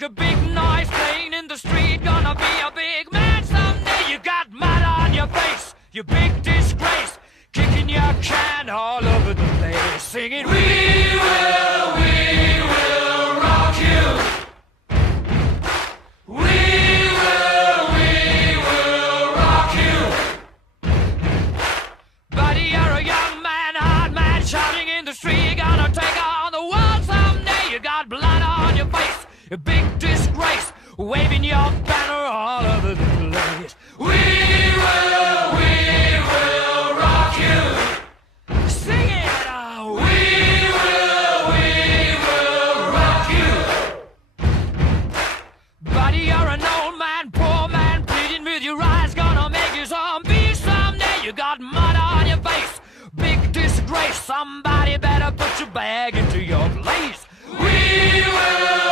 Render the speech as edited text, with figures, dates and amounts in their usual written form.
make a big noise playing in the street. Gonna be a big man someday. You got mud on your face, you big disgrace. Kicking your can all over the place, singing, we will rock you. We will rock you. Buddy, you're a young man, hard man, shouting in the street. You're gonna take on the world someday. You got blood on your face, a big disgrace, waving your banner all over the place. We will rock you. Sing it, we will rock you. Buddy, you're an old man, poor man, pleading with your eyes, gonna make you zombie someday. You got mud on your face, big disgrace. Somebody better put your bag into your place. We will